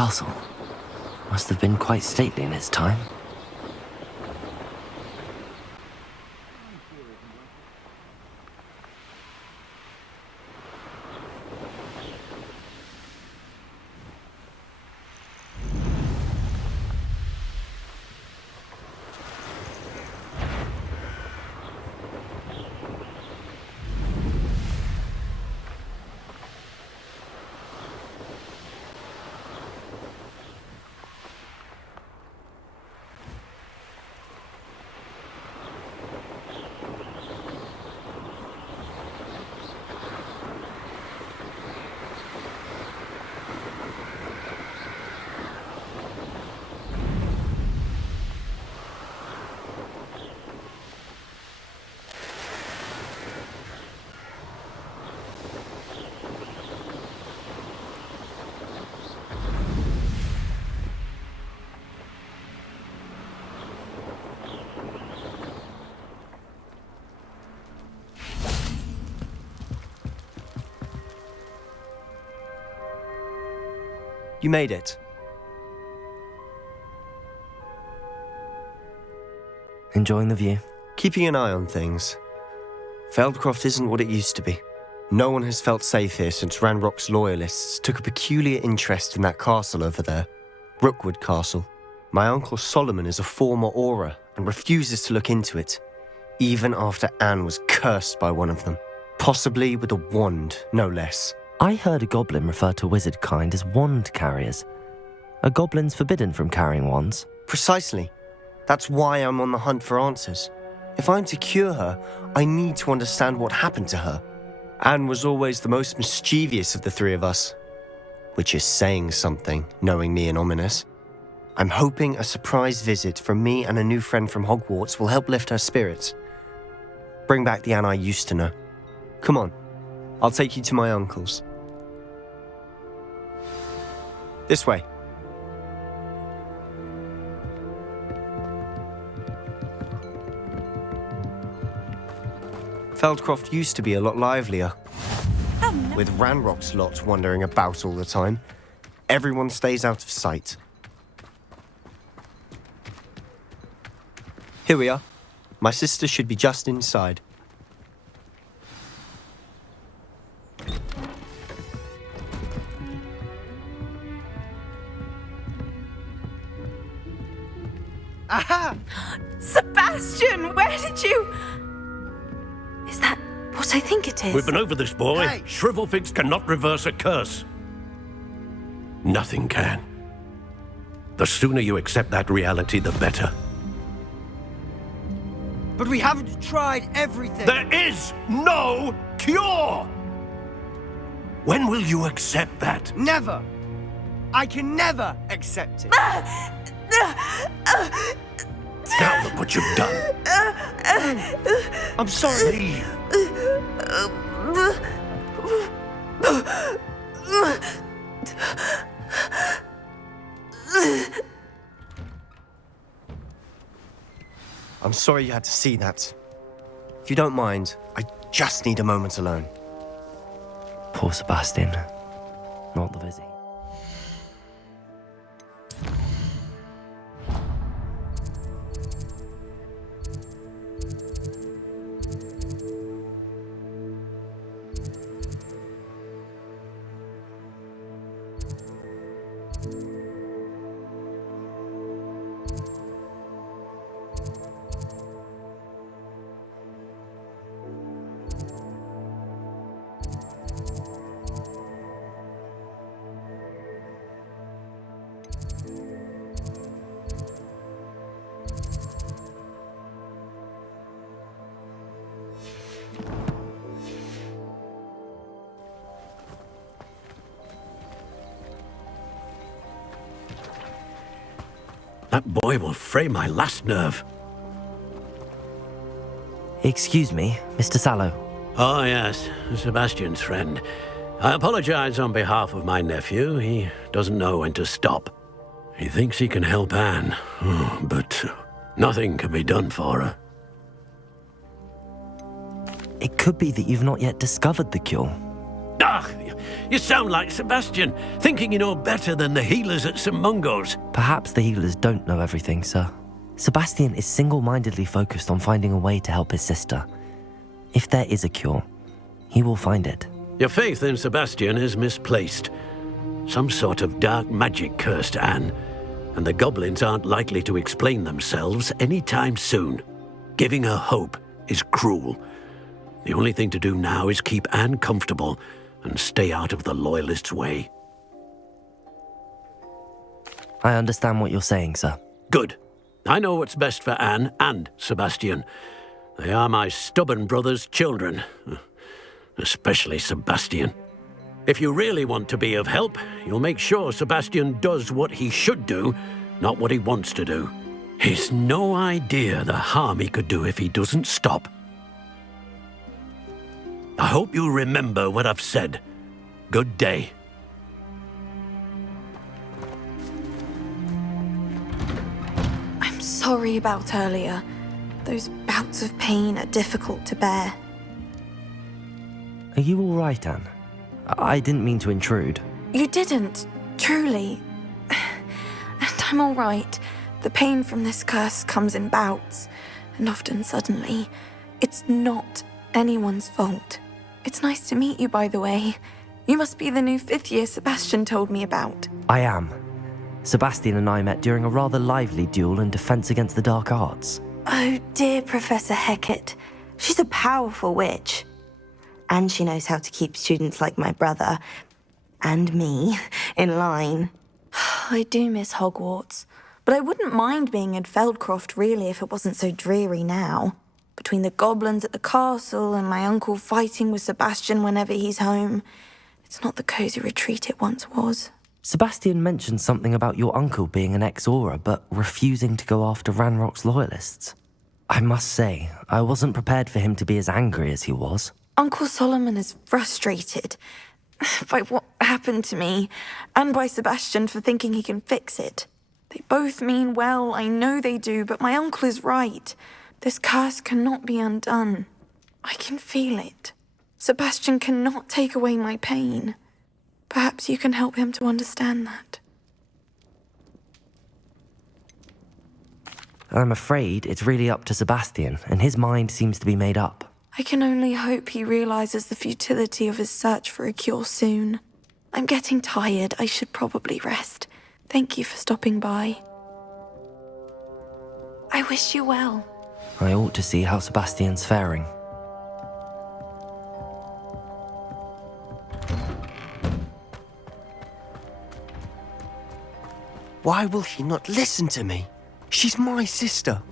castle must have been quite stately in its time. You made it. Enjoying the view? Keeping an eye on things. Feldcroft isn't what it used to be. No one has felt safe here since Ranrock's loyalists took a peculiar interest in that castle over there. Rookwood Castle. My uncle Solomon is a former Auror and refuses to look into it, even after Anne was cursed by one of them. Possibly with a wand, no less. I heard a goblin refer to wizard kind as wand carriers. Are goblins forbidden from carrying wands? Precisely. That's why I'm on the hunt for answers. If I'm to cure her, I need to understand what happened to her. Anne was always the most mischievous of the three of us. Which is saying something, knowing me and Ominous. I'm hoping a surprise visit from me and a new friend from Hogwarts will help lift her spirits. Bring back the Anne I used to know. Come on, I'll take you to my uncle's. This way. Feldcroft used to be a lot livelier. Oh, no. With Ranrock's lot wandering about all the time. Everyone stays out of sight. Here we are. My sister should be just inside. Aha! Sebastian, where did you... Is that what I think it is? We've been over this, boy. Hey! Shrivelfix cannot reverse a curse. Nothing can. The sooner you accept that reality, the better. But we haven't tried everything. There is no cure! When will you accept that? Never. I can never accept it. Now look what you've done. I'm sorry. Leave. I'm sorry you had to see that. If you don't mind, I just need a moment alone. Poor Sebastian. Not the busy. That boy will fray my last nerve. Excuse me, Mr. Sallow. Oh, yes, Sebastian's friend. I apologize on behalf of my nephew. He doesn't know when to stop. He thinks he can help Anne, but nothing can be done for her. It could be that you've not yet discovered the cure. Ah, you sound like Sebastian, thinking you know better than the healers at St. Mungo's. Perhaps the healers don't know everything, sir. Sebastian is single-mindedly focused on finding a way to help his sister. If there is a cure, he will find it. Your faith in Sebastian is misplaced. Some sort of dark magic cursed Anne, and the goblins aren't likely to explain themselves anytime soon. Giving her hope is cruel. The only thing to do now is keep Anne comfortable and stay out of the Loyalists' way. I understand what you're saying, sir. Good. I know what's best for Anne and Sebastian. They are my stubborn brother's children. Especially Sebastian. If you really want to be of help, you'll make sure Sebastian does what he should do, not what he wants to do. He's no idea the harm he could do if he doesn't stop. I hope you remember what I've said. Good day. I'm sorry about earlier. Those bouts of pain are difficult to bear. Are you all right, Anne? I didn't mean to intrude. You didn't. Truly. And I'm all right. The pain from this curse comes in bouts, and often suddenly. It's not anyone's fault. It's nice to meet you, by the way. You must be the new 5th year Sebastian told me about. I am. Sebastian and I met during a rather lively duel in Defense Against the Dark Arts. Oh dear, Professor Hecat. She's a powerful witch. And she knows how to keep students like my brother, and me, in line. I do miss Hogwarts, but I wouldn't mind being in Feldcroft, really, if it wasn't so dreary now. Between the goblins at the castle and my uncle fighting with Sebastian whenever he's home, it's not the cosy retreat it once was. Sebastian mentioned something about your uncle being an ex-Auror, but refusing to go after Ranrock's loyalists. I must say, I wasn't prepared for him to be as angry as he was. Uncle Solomon is frustrated by what happened to me, and by Sebastian for thinking he can fix it. They both mean well, I know they do, but my uncle is right. This curse cannot be undone. I can feel it. Sebastian cannot take away my pain. Perhaps you can help him to understand that. I'm afraid it's really up to Sebastian, and his mind seems to be made up. I can only hope he realizes the futility of his search for a cure soon. I'm getting tired. I should probably rest. Thank you for stopping by. I wish you well. I ought to see how Sebastian's faring. Why will he not listen to me? She's my sister.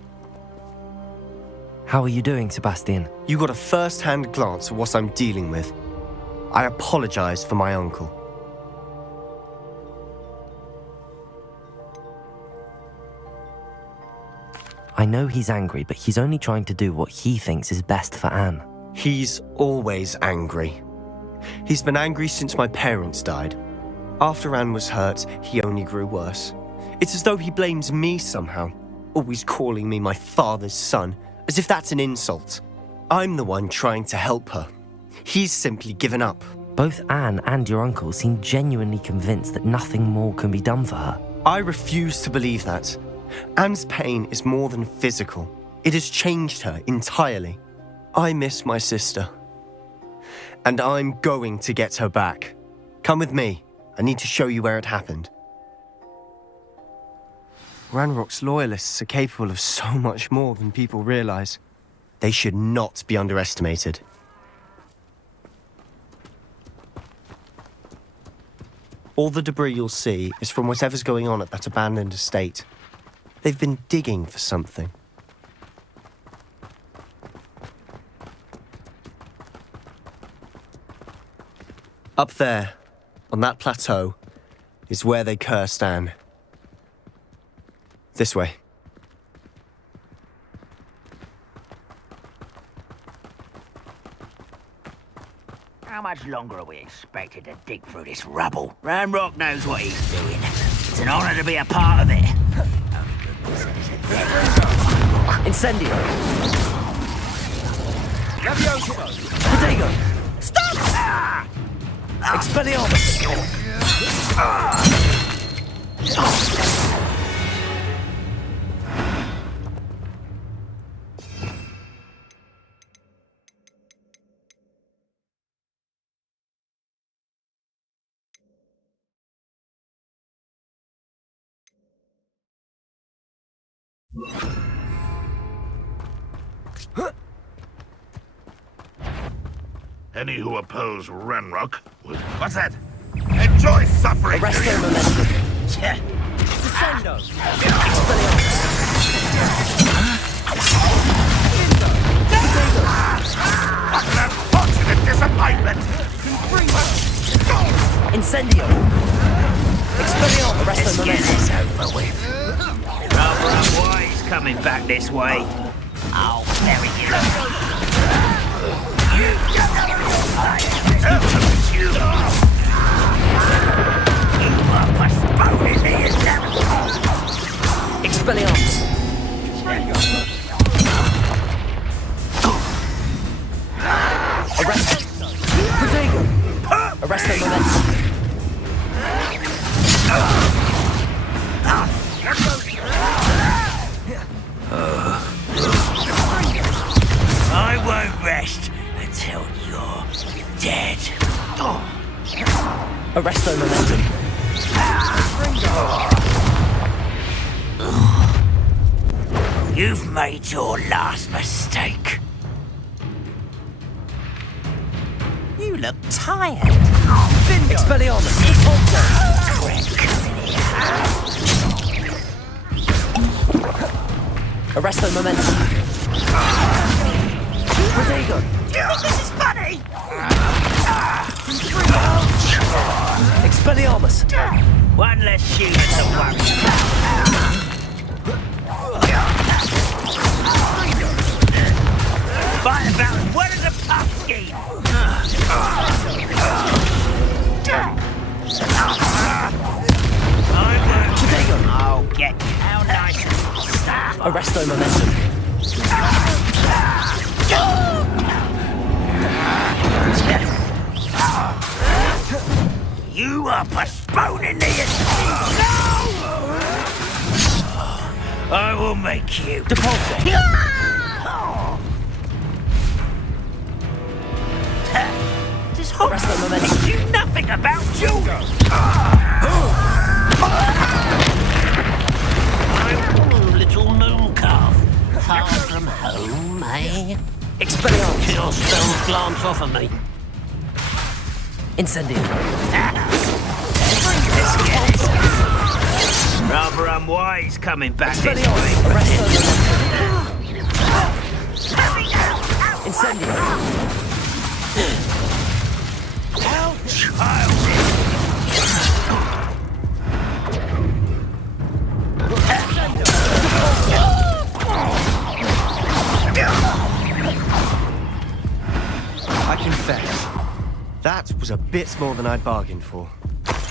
How are you doing, Sebastian? You got a first-hand glance at what I'm dealing with. I apologize for my uncle. I know he's angry, but he's only trying to do what he thinks is best for Anne. He's always angry. He's been angry since my parents died. After Anne was hurt, he only grew worse. It's as though he blames me somehow, always calling me my father's son, as if that's an insult. I'm the one trying to help her. He's simply given up. Both Anne and your uncle seem genuinely convinced that nothing more can be done for her. I refuse to believe that. Anne's pain is more than physical. It has changed her entirely. I miss my sister. And I'm going to get her back. Come with me. I need to show you where it happened. Ranrock's loyalists are capable of so much more than people realize. They should not be underestimated. All the debris you'll see is from whatever's going on at that abandoned estate. They've been digging for something. Up there, on that plateau, is where they cursed Anne. This way. How much longer are we expected to dig through this rubble? Ranrock knows what he's doing. It's an honor to be a part of it. Incendio! Potato! Stop! Expelliarmus! Any who oppose Ranrock will... What's that? Enjoy suffering! Arrest their momentum. Descendo! What an unfortunate disappointment! Incendio! Expelliarmus! Arrest Let's their get momentum. this over with. Rather wise coming back this way. I'll bury you. You are postponing me as Expelliarmus! Arrest! Potato! Arrest their momentum. You've made your last mistake. You look tired. Expelliarmus! Arresto momentum! Protego! Do you think this is funny? Expelliarmus! One less human to worry about. Fight about as well as a pumpkin. I'll get how nice and fast. Arresto momentum! You are postponing the escape. I will make you. Depulsing! Does Arresto momentum! Hogwarts do nothing about children? I'm little gnome calf. Far from home, eh? Expelliarmus! Your stone's glance off of me. Incendio! Rather unwise coming back this Expelliarmus! way. Arresto momentum! Incendio! How childish! I confess, that was a bit more than I'd bargained for.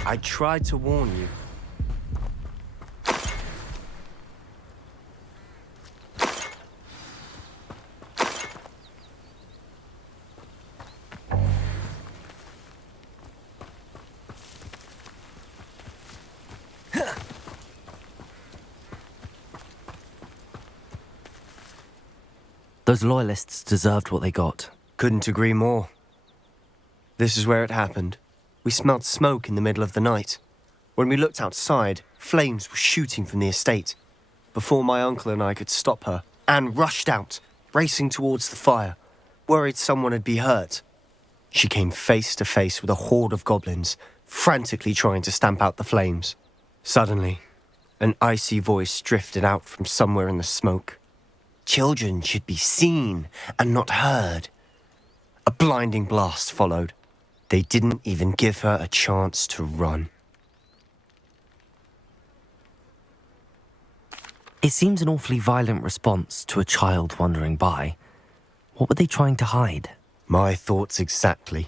I tried to warn you. Those loyalists deserved what they got. Couldn't agree more. This is where it happened. We smelled smoke in the middle of the night. When we looked outside, flames were shooting from the estate. Before my uncle and I could stop her, Anne rushed out, racing towards the fire, worried someone had been hurt. She came face to face with a horde of goblins, frantically trying to stamp out the flames. Suddenly, an icy voice drifted out from somewhere in the smoke. Children should be seen and not heard. A blinding blast followed. They didn't even give her a chance to run. It seems an awfully violent response to a child wandering by. What were they trying to hide? My thoughts exactly.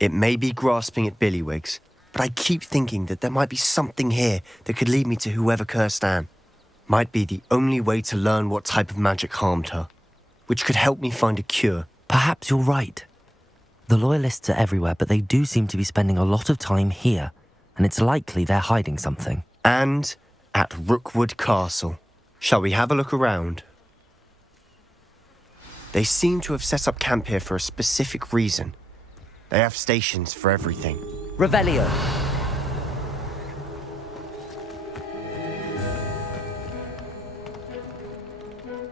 It may be grasping at Billywigs, but I keep thinking that there might be something here that could lead me to whoever cursed Anne. Might be the only way to learn what type of magic harmed her, which could help me find a cure. Perhaps you're right. The loyalists are everywhere, but they do seem to be spending a lot of time here, and it's likely they're hiding something. And at Rookwood Castle. Shall we have a look around? They seem to have set up camp here for a specific reason. They have stations for everything. Revelio!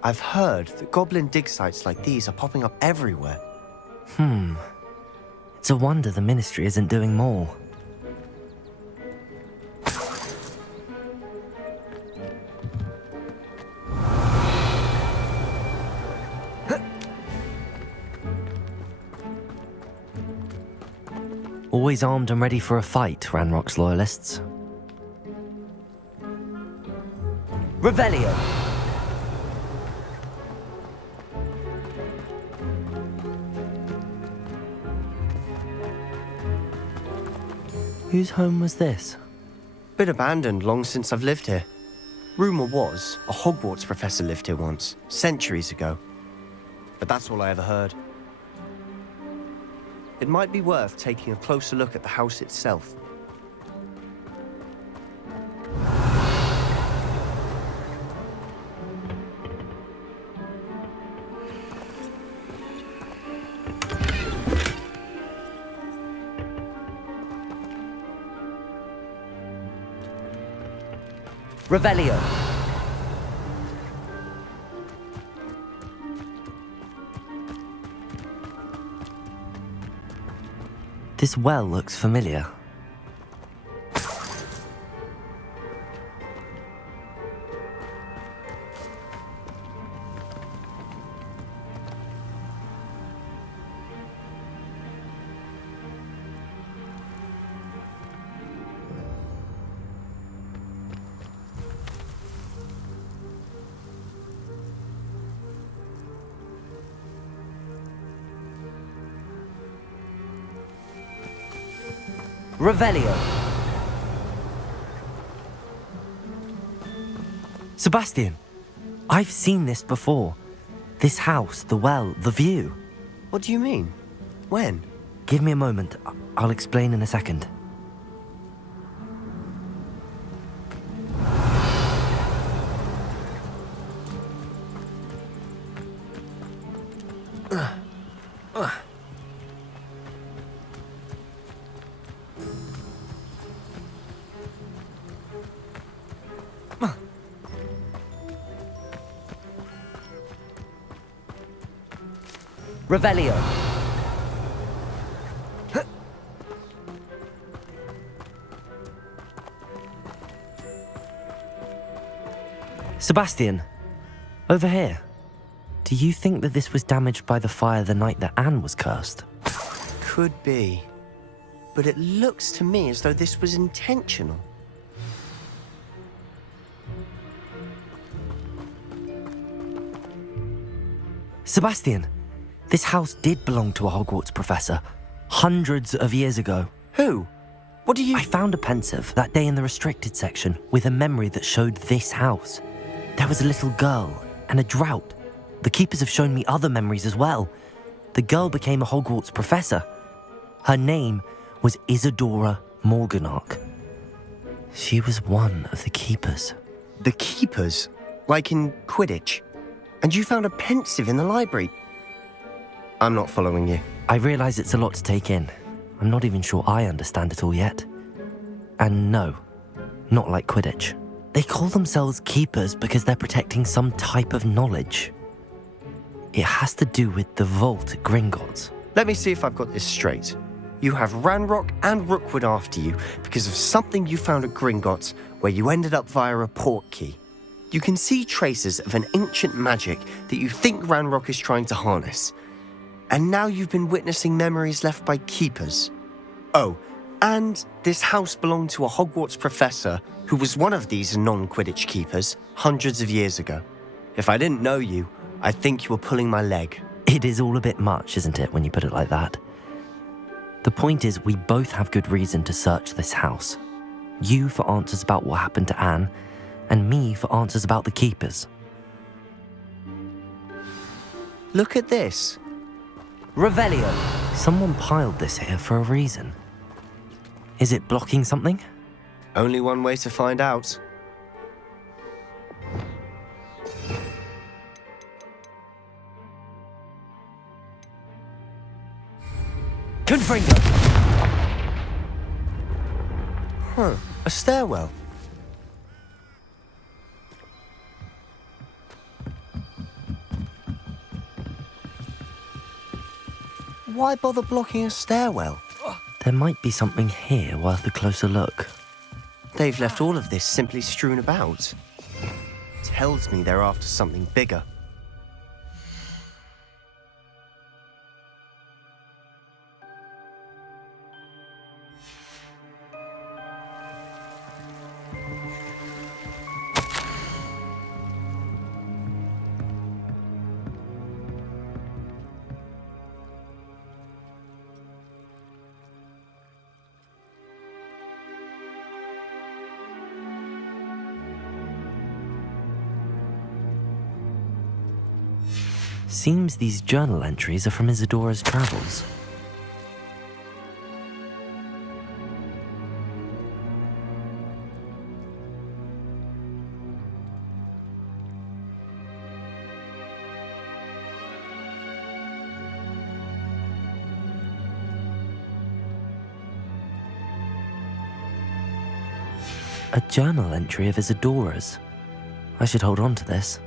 I've heard that goblin dig sites like these are popping up everywhere. It's a wonder the Ministry isn't doing more. Always armed and ready for a fight, Ranrock's loyalists. Revelio! Whose home was this? Been abandoned long since I've lived here. Rumour was a Hogwarts professor lived here once, centuries ago. But that's all I ever heard. It might be worth taking a closer look at the house itself. Revelio! This well looks familiar. Revelio. Sebastian, I've seen this before. This house, the well, the view. What do you mean? When? Give me a moment. I'll explain in a second. Revelio. Sebastian, over here. Do you think that this was damaged by the fire the night that Anne was cursed? Could be. But it looks to me as though this was intentional. Sebastian, this house did belong to a Hogwarts professor, hundreds of years ago. Who? What do you... I found a pensive that day in the restricted section with a memory that showed this house. There was a little girl and a drought. The keepers have shown me other memories as well. The girl became a Hogwarts professor. Her name was Isadora Morganach. She was one of the keepers. The keepers? Like in Quidditch? And you found a pensive in the library? I'm not following you. I realize it's a lot to take in. I'm not even sure I understand it all yet. And no, not like Quidditch. They call themselves keepers because they're protecting some type of knowledge. It has to do with the vault at Gringotts. Let me see if I've got this straight. You have Ranrock and Rookwood after you because of something you found at Gringotts where you ended up via a portkey. You can see traces of an ancient magic that you think Ranrock is trying to harness. And now you've been witnessing memories left by keepers. Oh, and this house belonged to a Hogwarts professor who was one of these non-Quidditch keepers hundreds of years ago. If I didn't know you, I'd think you were pulling my leg. It is all a bit much, isn't it, when you put it like that? The point is, we both have good reason to search this house. You for answers about what happened to Anne, and me for answers about the keepers. Look at this. Revelio. Someone piled this here for a reason. Is it blocking something? Only one way to find out. Confringo! Huh, a stairwell. Why bother blocking a stairwell? There might be something here worth a closer look. They've left all of this simply strewn about. Tells me they're after something bigger. Seems these journal entries are from Isadora's travels. A journal entry of Isadora's. I should hold on to this.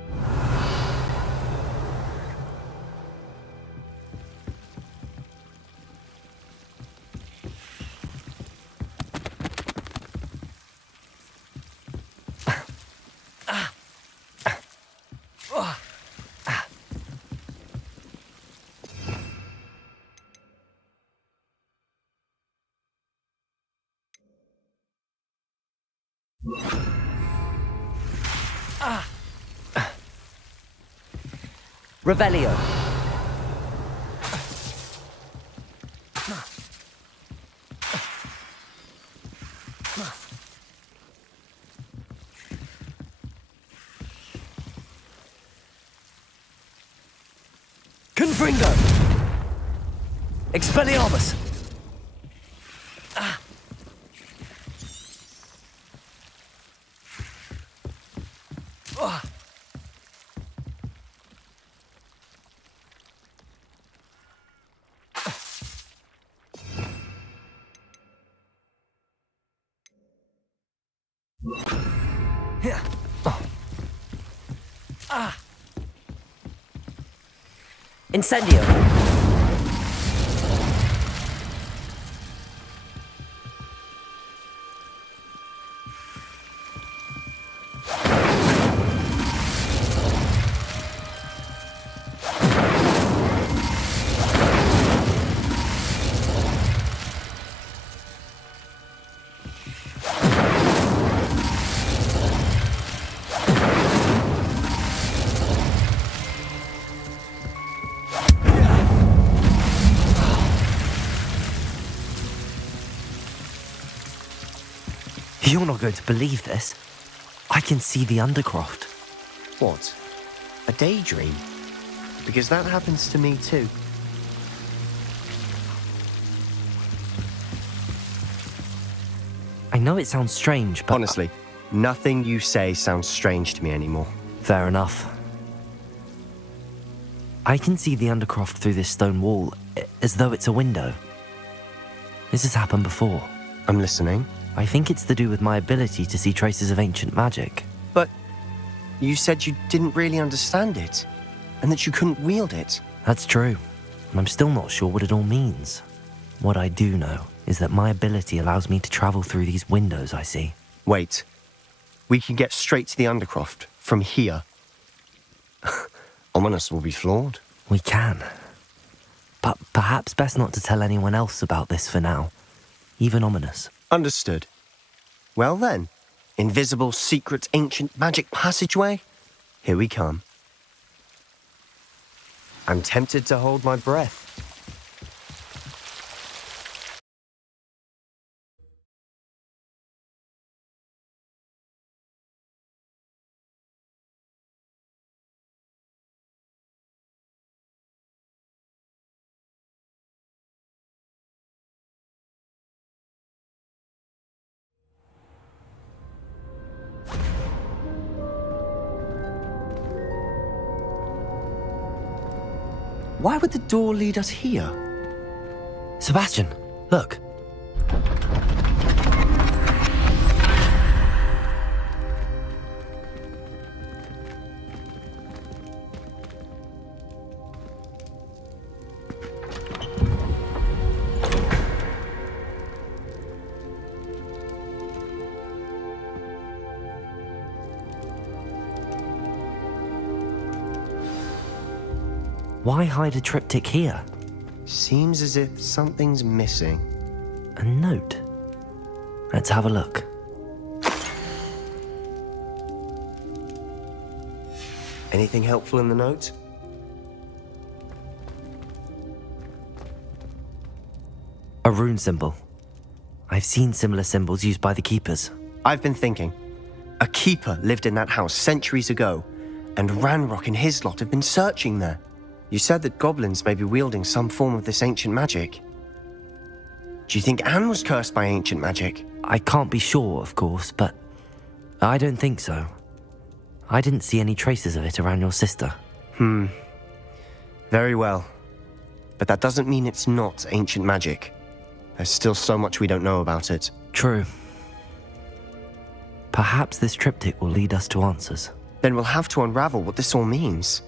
Revelio. Confringo. Expelliarmus. Incendio. You're not going to believe this. I can see the Undercroft. What? A daydream? Because that happens to me too. I know it sounds strange, but... Honestly, nothing you say sounds strange to me anymore. Fair enough. I can see the Undercroft through this stone wall, as though it's a window. This has happened before. I'm listening. I think it's to do with my ability to see traces of ancient magic. But you said you didn't really understand it, and that you couldn't wield it. That's true, and I'm still not sure what it all means. What I do know is that my ability allows me to travel through these windows I see. Wait. We can get straight to the Undercroft from here. Ominous will be floored. We can. But perhaps best not to tell anyone else about this for now. Even Ominous. Understood. Well then, invisible, secret, ancient magic passageway? Here we come. I'm tempted to hold my breath. Why would the door lead us here? Sebastian, look. Why hide a triptych here? Seems as if something's missing. A note. Let's have a look. Anything helpful in the note? A rune symbol. I've seen similar symbols used by the keepers. I've been thinking. A keeper lived in that house centuries ago, and Ranrock and his lot have been searching there. You said that goblins may be wielding some form of this ancient magic. Do you think Anne was cursed by ancient magic? I can't be sure, of course, but I don't think so. I didn't see any traces of it around your sister. Very well. But that doesn't mean it's not ancient magic. There's still so much we don't know about it. True. Perhaps this triptych will lead us to answers. Then we'll have to unravel what this all means.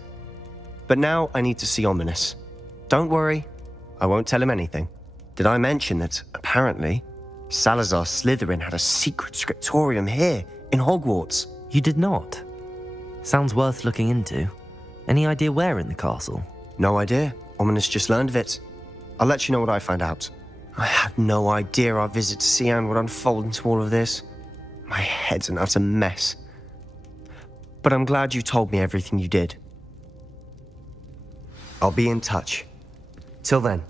But now I need to see Ominous. Don't worry, I won't tell him anything. Did I mention that, apparently, Salazar Slytherin had a secret scriptorium here, in Hogwarts? You did not? Sounds worth looking into. Any idea where in the castle? No idea. Ominous just learned of it. I'll let you know what I find out. I had no idea our visit to Sian would unfold into all of this. My head's an utter mess. But I'm glad you told me everything you did. I'll be in touch. Till then.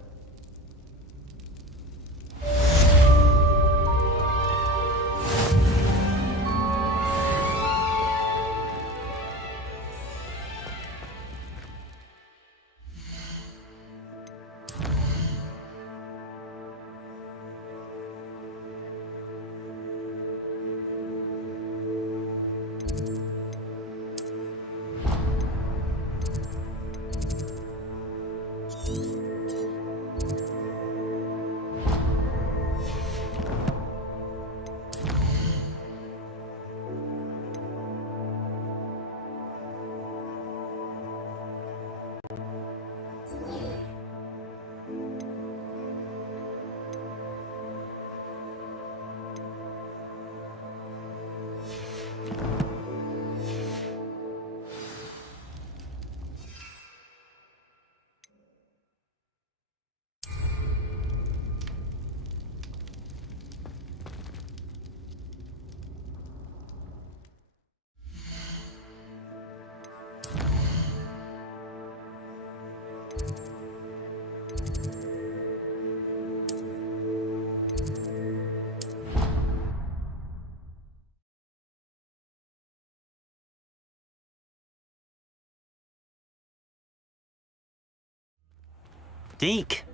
Deke!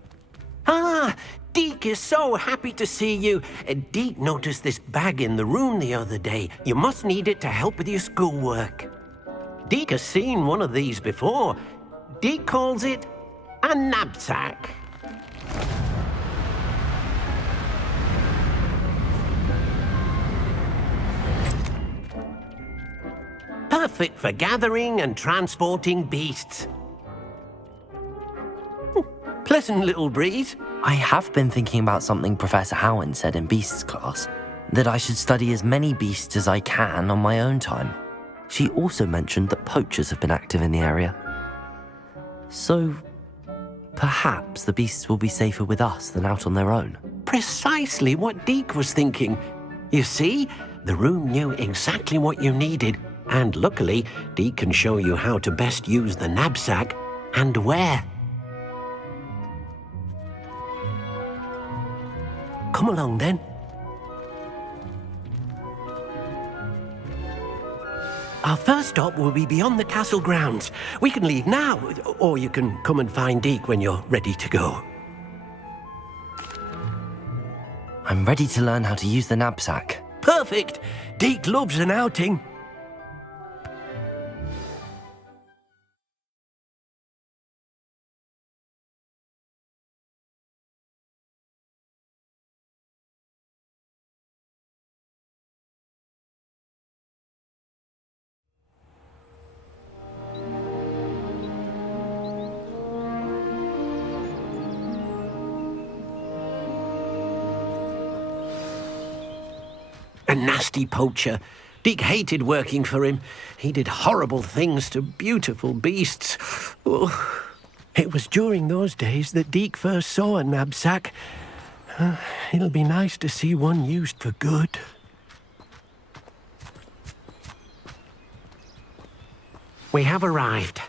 Ah, Deke is so happy to see you. Deke noticed this bag in the room the other day. You must need it to help with your schoolwork. Deke has seen one of these before. Deke calls it a knapsack. Perfect for gathering and transporting beasts. Pleasant little breeze. I have been thinking about something Professor Howard said in Beasts class, that I should study as many beasts as I can on my own time. She also mentioned that poachers have been active in the area. So, perhaps the beasts will be safer with us than out on their own. Precisely what Deke was thinking. You see, the room knew exactly what you needed, and luckily, Deke can show you how to best use the knapsack and where. Come along, then. Our first stop will be beyond the castle grounds. We can leave now, or you can come and find Deke when you're ready to go. I'm ready to learn how to use the knapsack. Perfect! Deke loves an outing. A nasty poacher. Deke hated working for him. He did horrible things to beautiful beasts. Oh. It was during those days that Deke first saw a knapsack. It'll be nice to see one used for good. We have arrived.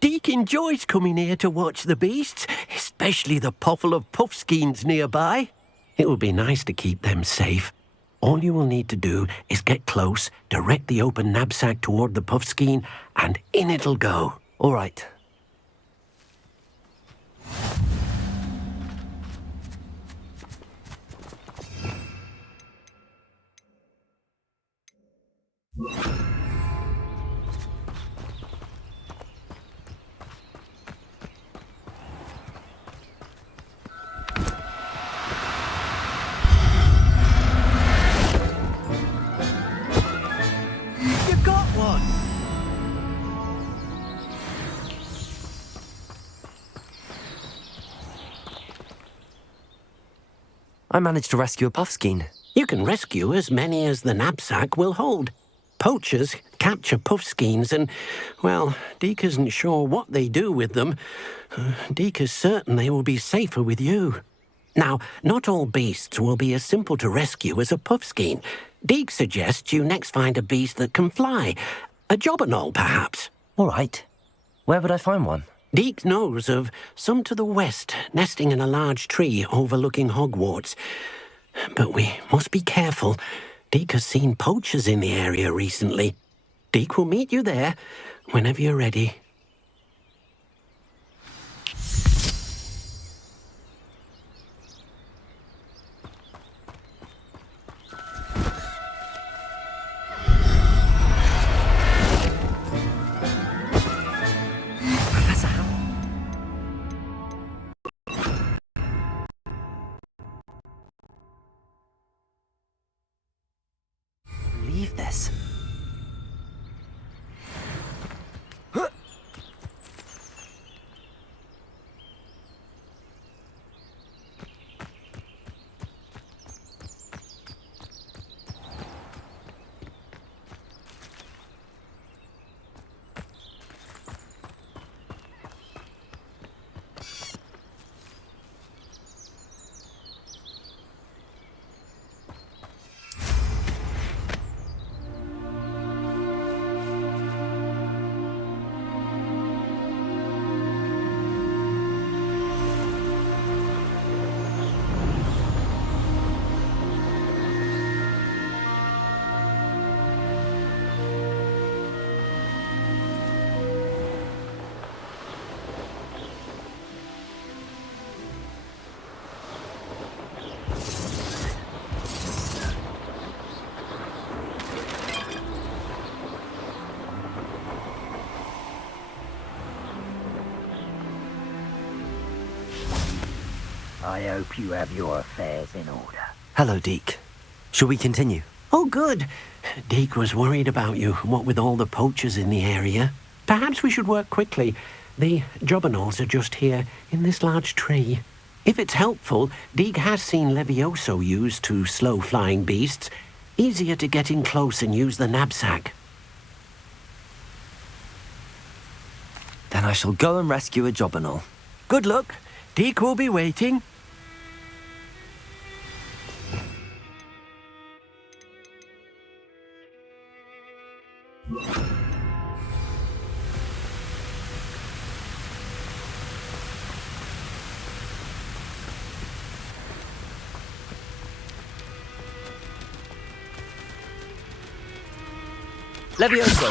Deke enjoys coming here to watch the beasts, especially the potful of puffskeins nearby. It will be nice to keep them safe. All you will need to do is get close, direct the open knapsack toward the puffskein, and in it'll go. All right. You got one! I managed to rescue a puffskein. You can rescue as many as the knapsack will hold. Poachers capture puffskeins and, well, Deke isn't sure what they do with them. Deke is certain they will be safer with you. Now, not all beasts will be as simple to rescue as a puffskein. Deke suggests you next find a beast that can fly. A jobberknoll, perhaps. All right. Where would I find one? Deke knows of some to the west, nesting in a large tree overlooking Hogwarts. But we must be careful. Deke has seen poachers in the area recently. Deke will meet you there whenever you're ready. Professor Howard. Leave this. I hope you have your affairs in order. Hello, Deke. Shall we continue? Oh, good. Deke was worried about you, what with all the poachers in the area. Perhaps we should work quickly. The jobberknolls are just here, in this large tree. If it's helpful, Deke has seen Levioso used to slow flying beasts. Easier to get in close and use the knapsack. Then I shall go and rescue a jobberknoll. Good luck. Deke will be waiting. Levioso!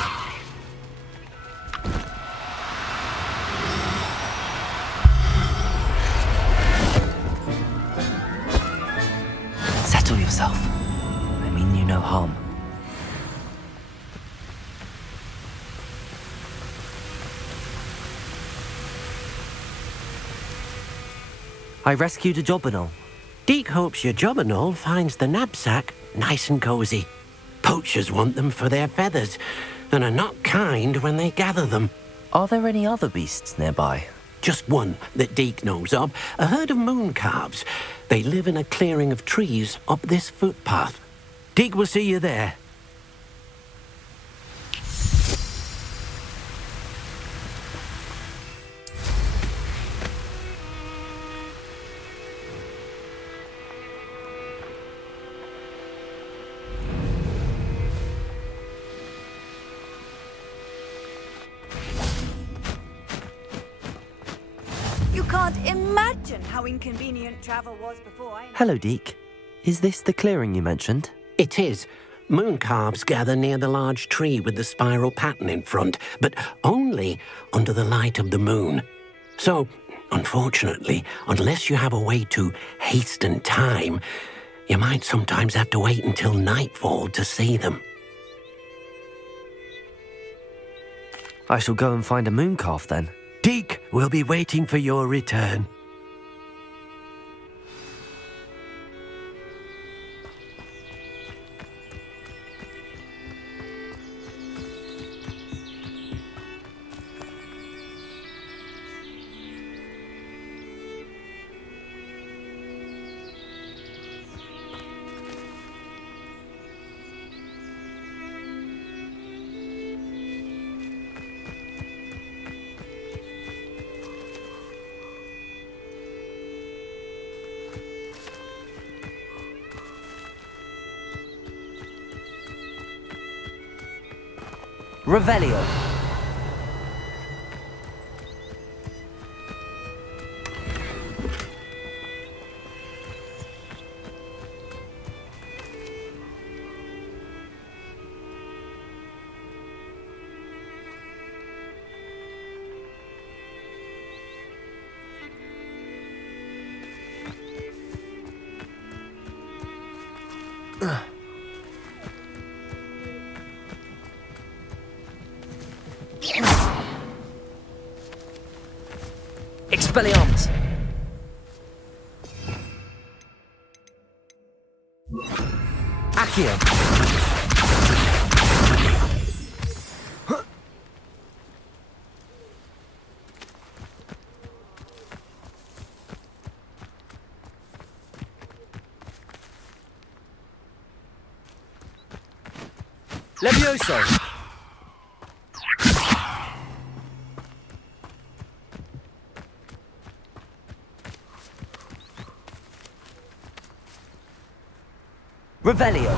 Settle yourself. I mean you no harm. I rescued a jobberknoll. Deke hopes your jobberknoll finds the knapsack nice and cozy. Poachers want them for their feathers, and are not kind when they gather them. Are there any other beasts nearby? Just one that Deke knows of, a herd of moon calves. They live in a clearing of trees up this footpath. Deke will see you there. You can't imagine how inconvenient travel was before I... Hello, Deke. Is this the clearing you mentioned? It is. Moon calves gather near the large tree with the spiral pattern in front, but only under the light of the moon. So, unfortunately, unless you have a way to hasten time, you might sometimes have to wait until nightfall to see them. I shall go and find a moon calf then. Deke will be waiting for your return. Revelio. Expelliarmus. Accio. Levioso. Revelio.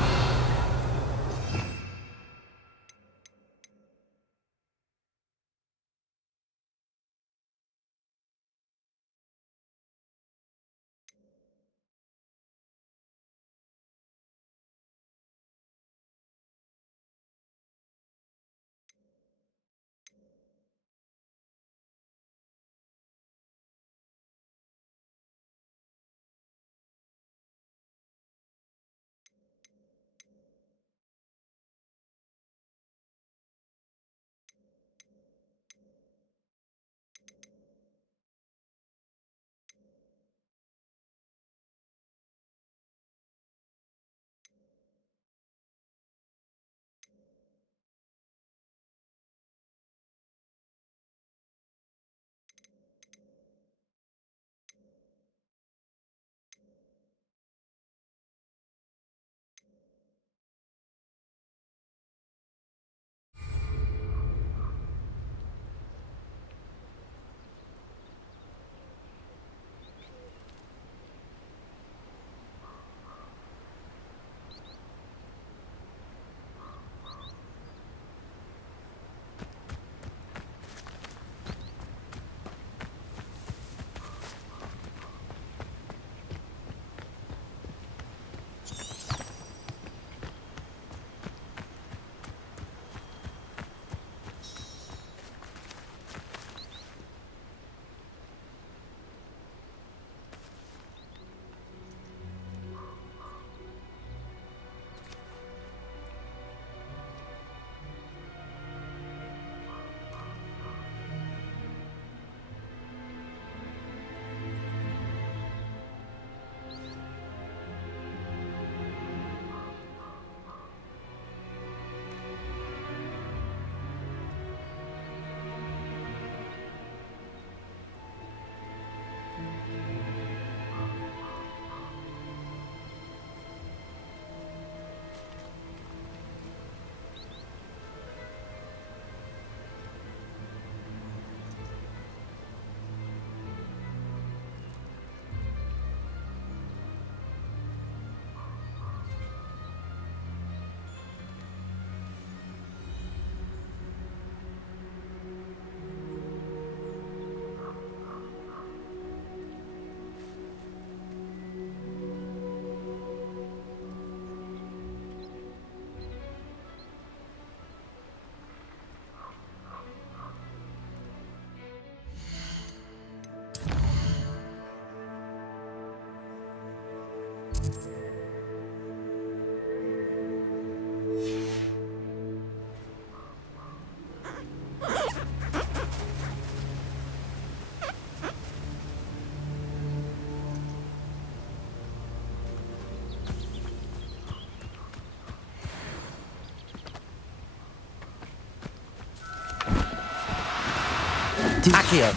Accio.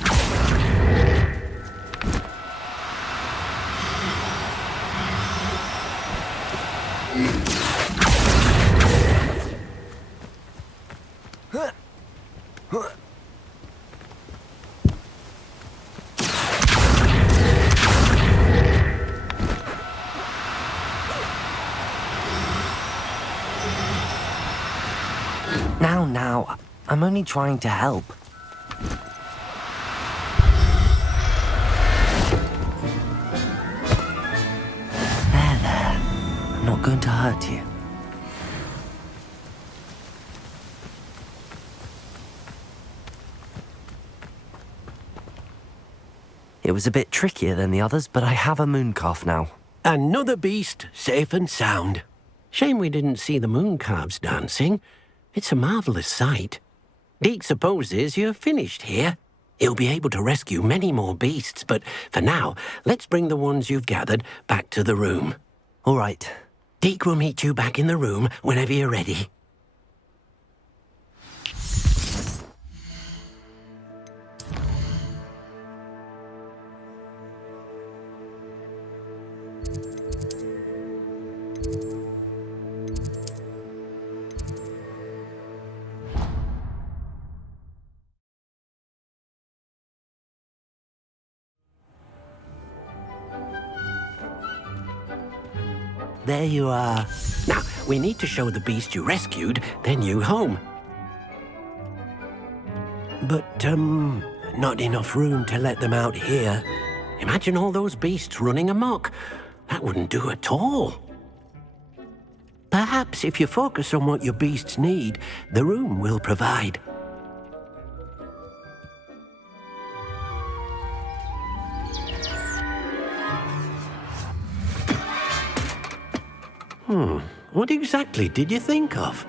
Now down now. I'm only trying to help. There. I'm not going to hurt you. It was a bit trickier than the others, but I have a moon calf now. Another beast, safe and sound. Shame we didn't see the moon calves dancing. It's a marvellous sight. Deke supposes you're finished here. He'll be able to rescue many more beasts, but for now, let's bring the ones you've gathered back to the room. All right. Deke will meet you back in the room whenever you're ready. There you are. Now, we need to show the beast you rescued their new home. But, not enough room to let them out here. Imagine all those beasts running amok. That wouldn't do at all. Perhaps if you focus on what your beasts need, the room will provide. What exactly did you think of?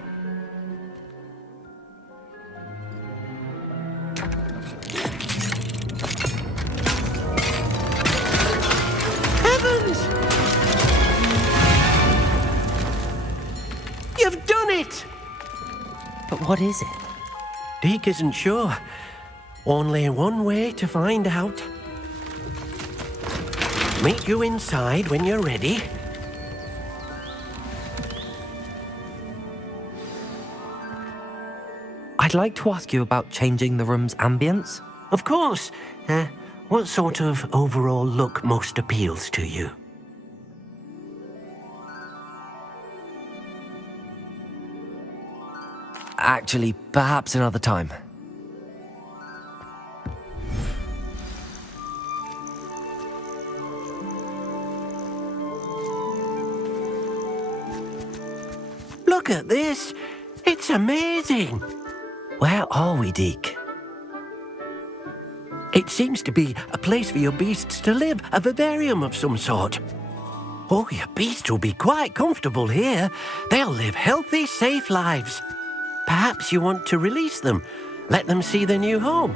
Heavens! You've done it! But what is it? Deke isn't sure. Only one way to find out. Meet you inside when you're ready. I'd like to ask you about changing the room's ambience. Of course. What sort of overall look most appeals to you? Actually, perhaps another time. Look at this. It's amazing. Where are we, Deke? It seems to be a place for your beasts to live, a vivarium of some sort. Oh, your beasts will be quite comfortable here. They'll live healthy, safe lives. Perhaps you want to release them, let them see their new home.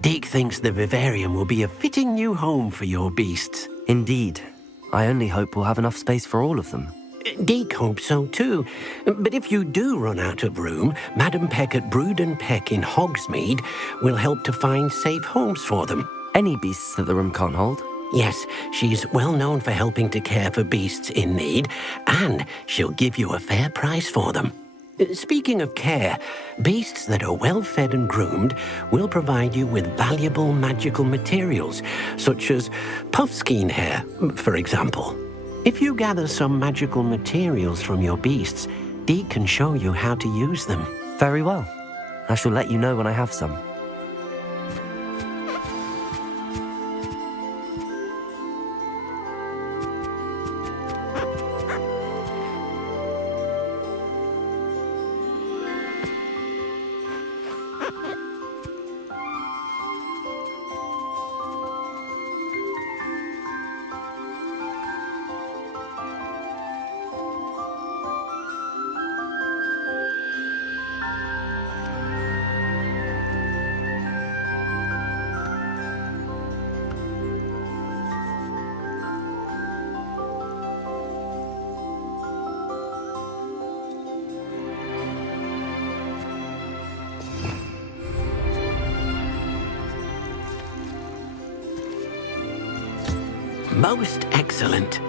Deke thinks the vivarium will be a fitting new home for your beasts. Indeed. I only hope we'll have enough space for all of them. Deke hopes so too. But if you do run out of room, Madam Peck at Brood and Peck in Hogsmeade will help to find safe homes for them. Any beasts that the room can't hold? Yes, she's well known for helping to care for beasts in need, and she'll give you a fair price for them. Speaking of care, beasts that are well fed and groomed will provide you with valuable magical materials, such as puffskein hair, for example. If you gather some magical materials from your beasts, Deke can show you how to use them. Very well. I shall let you know when I have some. Most excellent.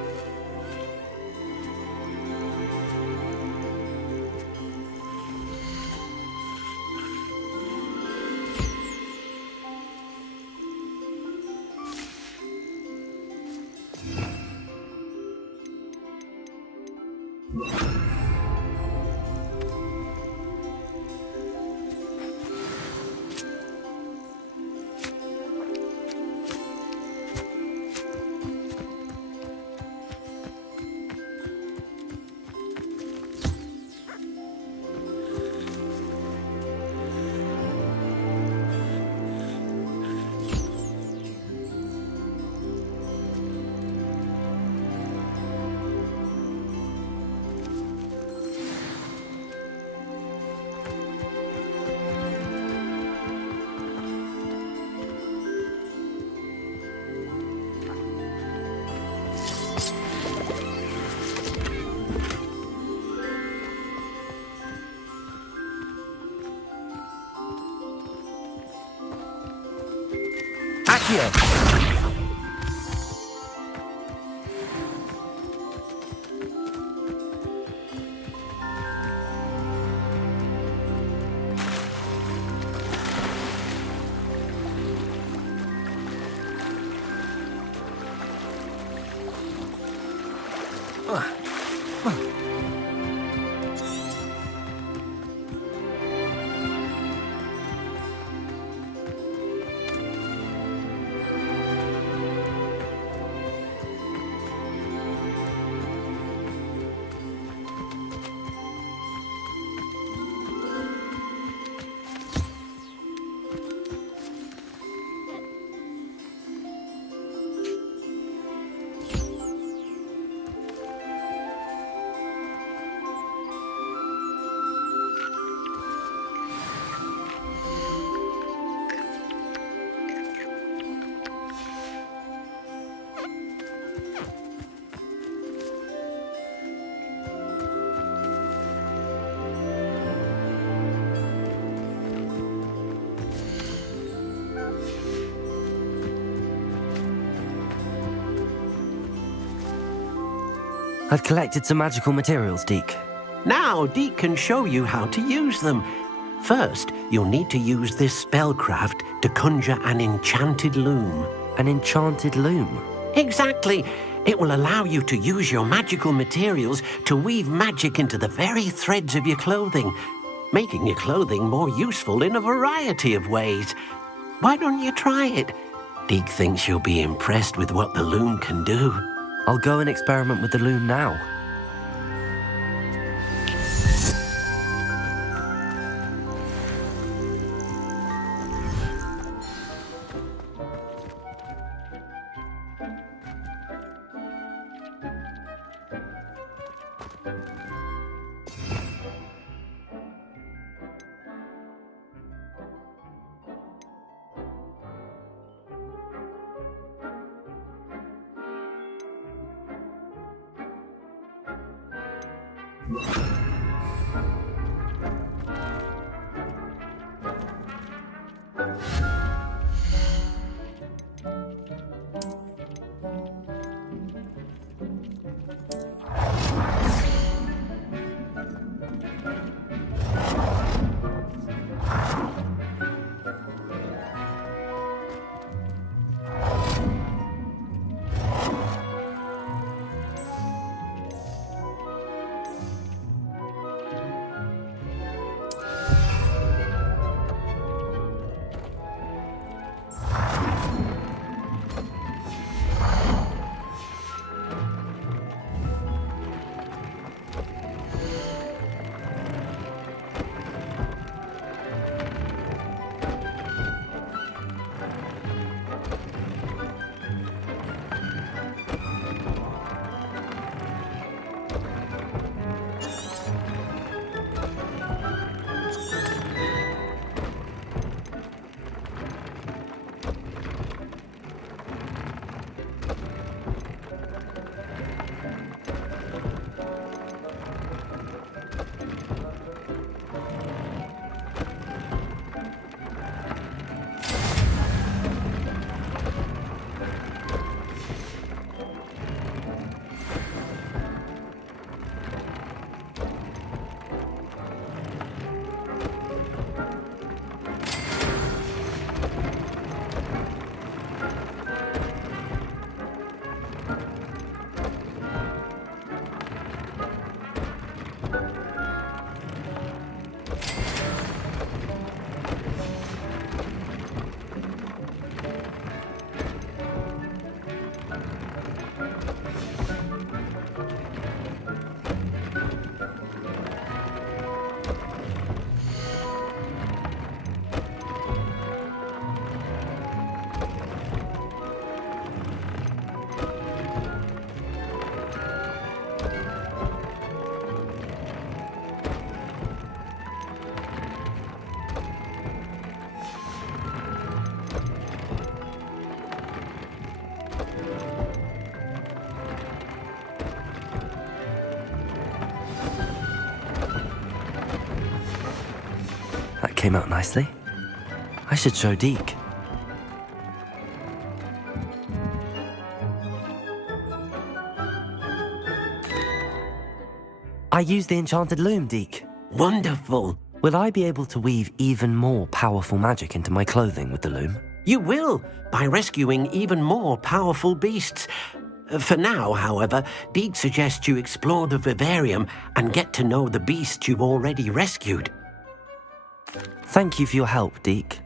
Accio! I've collected some magical materials, Deke. Now, Deke can show you how to use them. First, you'll need to use this spellcraft to conjure an enchanted loom. An enchanted loom? Exactly. It will allow you to use your magical materials to weave magic into the very threads of your clothing, making your clothing more useful in a variety of ways. Why don't you try it? Deke thinks you'll be impressed with what the loom can do. I'll go and experiment with the loom now. came out nicely. I should show Deke. I used the enchanted loom, Deke. Wonderful. Will I be able to weave even more powerful magic into my clothing with the loom? You will, by rescuing even more powerful beasts. For now, however, Deke suggests you explore the vivarium and get to know the beasts you've already rescued. Thank you for your help, Deke.